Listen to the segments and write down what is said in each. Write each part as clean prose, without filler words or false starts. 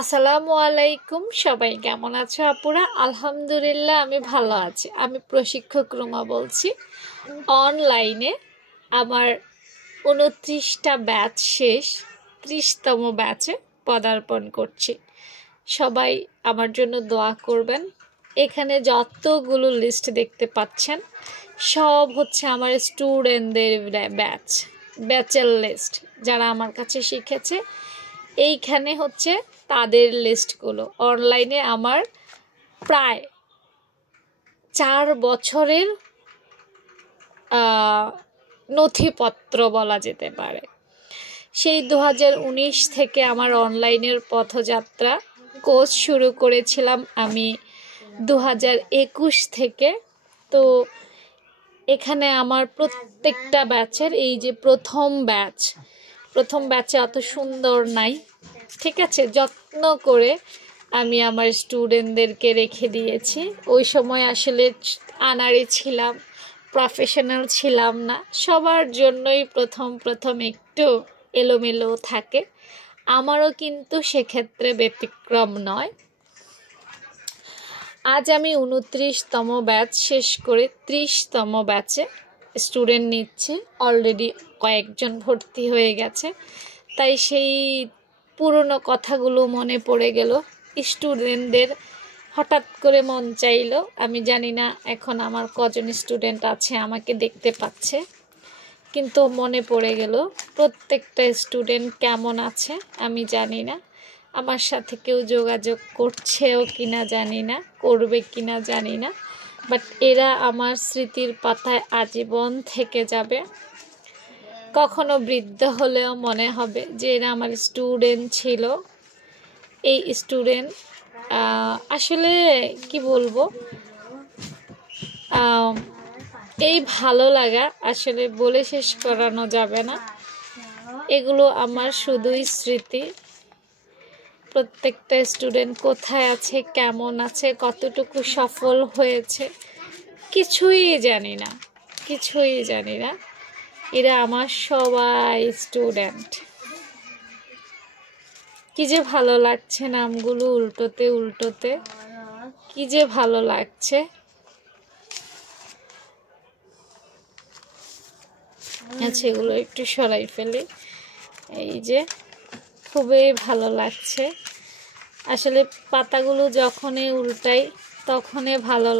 আসসালামু আলাইকুম। সবাই কেমন আছো আপুরা? আলহামদুলিল্লাহ আমি ভালো আছি। আমি প্রশিক্ষক রুমা বলছি। অনলাইনে আমার ২৯টা ব্যাচ শেষ, ৩০তম ব্যাচে পদার্পণ করছি। সবাই আমার জন্য দোয়া করবেন। এখানে যতগুলো লিস্ট দেখতে পাচ্ছেন সব হচ্ছে আমার স্টুডেন্টদের ব্যাচের লিস্ট, যারা আমার কাছে শিখেছে। এইখানে হচ্ছে তাদের লিস্টগুলো। অনলাইনে আমার প্রায় 4 বছরের নথিপত্র বলা যেতে পারে। সেই 2019 থেকে আমার অনলাইনের পথযাত্রা। কোর্স শুরু করেছিলাম আমি 2021 থেকে। তো এখানে আমার প্রত্যেকটা ব্যাচের এই যে প্রথম ব্যাচে অত সুন্দর নাই, ঠিক আছে, যত্ন করে আমি আমার স্টুডেন্টদেরকে রেখে দিয়েছি। ওই সময় আসলে আনাড়ি ছিলাম, প্রফেশনাল ছিলাম না। সবার জন্যই প্রথম একটু এলোমেলো থাকে, আমারও কিন্তু সেক্ষেত্রে ব্যতিক্রম নয়। আজ আমি 29তম ব্যাচ শেষ করে 30তম ব্যাচে স্টুডেন্ট নিচ্ছি। অলরেডি কয়েকজন ভর্তি হয়ে গেছে, তাই সেই পুরনো কথাগুলো মনে পড়ে গেল। স্টুডেন্টদের হঠাৎ করে মন চাইলো, আমি জানি না এখন আমার কজন স্টুডেন্ট আছে আমাকে দেখতে পাচ্ছে, কিন্তু মনে পড়ে গেল প্রত্যেকটা স্টুডেন্ট কেমন আছে আমি জানি না। আমার সাথে কেউ যোগাযোগ করছেও কিনা জানি না, করবে কিনা জানি না, বাট এরা আমার স্মৃতির পাতায় আজীবন থেকে যাবে। কখনো বৃদ্ধ হলেও মনে হবে যে এরা আমার স্টুডেন্ট ছিল। এই স্টুডেন্ট আসলে কি বলবো, এই ভালো লাগা আসলে বলে শেষ করানো যাবে না। এগুলো আমার শুধুই স্মৃতি। প্রত্যেকটা স্টুডেন্ট কোথায় আছে, কেমন আছে, কতটুকু সফল হয়েছে কিছুই জানি না। এরা আমার সবাই স্টুডেন্ট। কি যে ভালো লাগছে নামগুলো উল্টোতে কি যে ভালো লাগছে। আচ্ছা, এগুলো একটু সরাই ফেলি। এই যে খুবই ভালো লাগছে আসলে। পাতাগুলো যখনই উল্টাই তখনই ভালো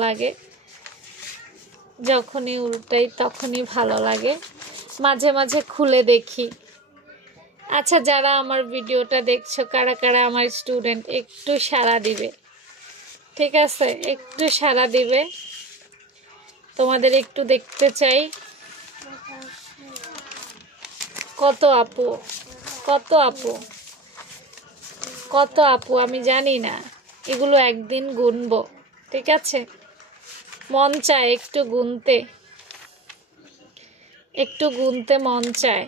লাগে, মাঝে মাঝে খুলে দেখি। আচ্ছা, যারা আমার ভিডিওটা দেখছো, কারা কারা আমার স্টুডেন্ট, একটু সাড়া দিবে, ঠিক আছে? একটু সাড়া দিবে, তোমাদের একটু দেখতে চাই। কত আপু আমি জানি না, এগুলো একদিন গুনবো, ঠিক আছে? মন চায় একটু গুনতে মন চায়।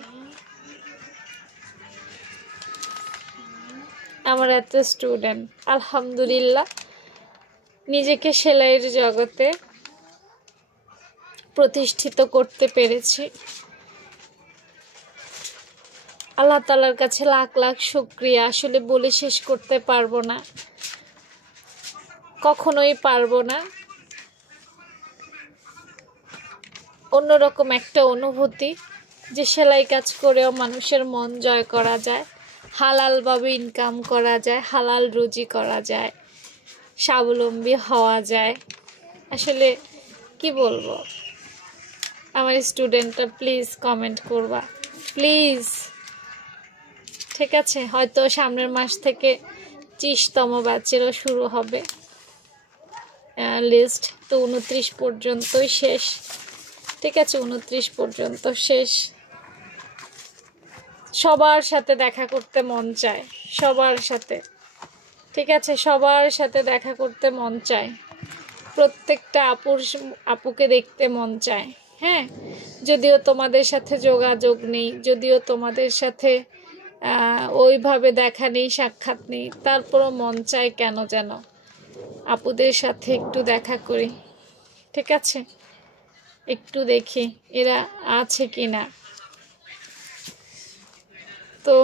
আমার এত স্টুডেন্ট, আলহামদুলিল্লাহ নিজেকে সেলাইয়ের জগতে প্রতিষ্ঠিত করতে পেরেছি। আল্লাহ তাআলার কাছে লাখ লাখ শুকরিয়া। আসলে বলে শেষ করতে পারবো না, কখনোই পারবো না। অন্যরকম একটা অনুভূতি যে সেলাই কাজ করেও মানুষের মন জয় করা যায়, হালালভাবে ইনকাম করা যায়, হালাল রুজি করা যায়, স্বাবলম্বী হওয়া যায়। আসলে কি বলবো, আমার স্টুডেন্টরা প্লিজ কমেন্ট করবা, প্লিজ, ঠিক আছে? হয়তো সামনের মাস থেকে 30তম ব্যাচেরও শুরু হবে লিস্ট। তো 29 পর্যন্তই শেষ, ঠিক আছে? 29 পর্যন্ত শেষ। সবার সাথে দেখা করতে মন চায়, সবার সাথে, ঠিক আছে? সবার সাথে দেখা করতে মন চায়, প্রত্যেকটা আপুকে দেখতে মন চায়। হ্যাঁ, যদিও তোমাদের সাথে যোগাযোগ নেই, যদিও তোমাদের সাথে ওইভাবে দেখা নেই, সাক্ষাৎ নেই, তারপরও মন চায় কেন যেন আপুদের সাথে একটু দেখা করি, ঠিক আছে? একটু দেখি এরা আছে কি না। তো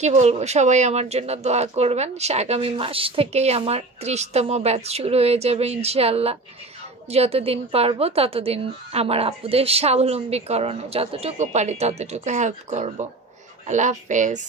কি বলবো, সবাই আমার জন্য দোয়া করবেন। আগামী মাস থেকেই আমার 30তম ব্যাচ শুরু হয়ে যাবে ইনশাআল্লাহ। যতদিন পারবো ততদিন আমার আপুদের স্বাবলম্বীকরণে যতটুকু পারি ততটুকু হেল্প করব। আল্লাহ হাফেজ।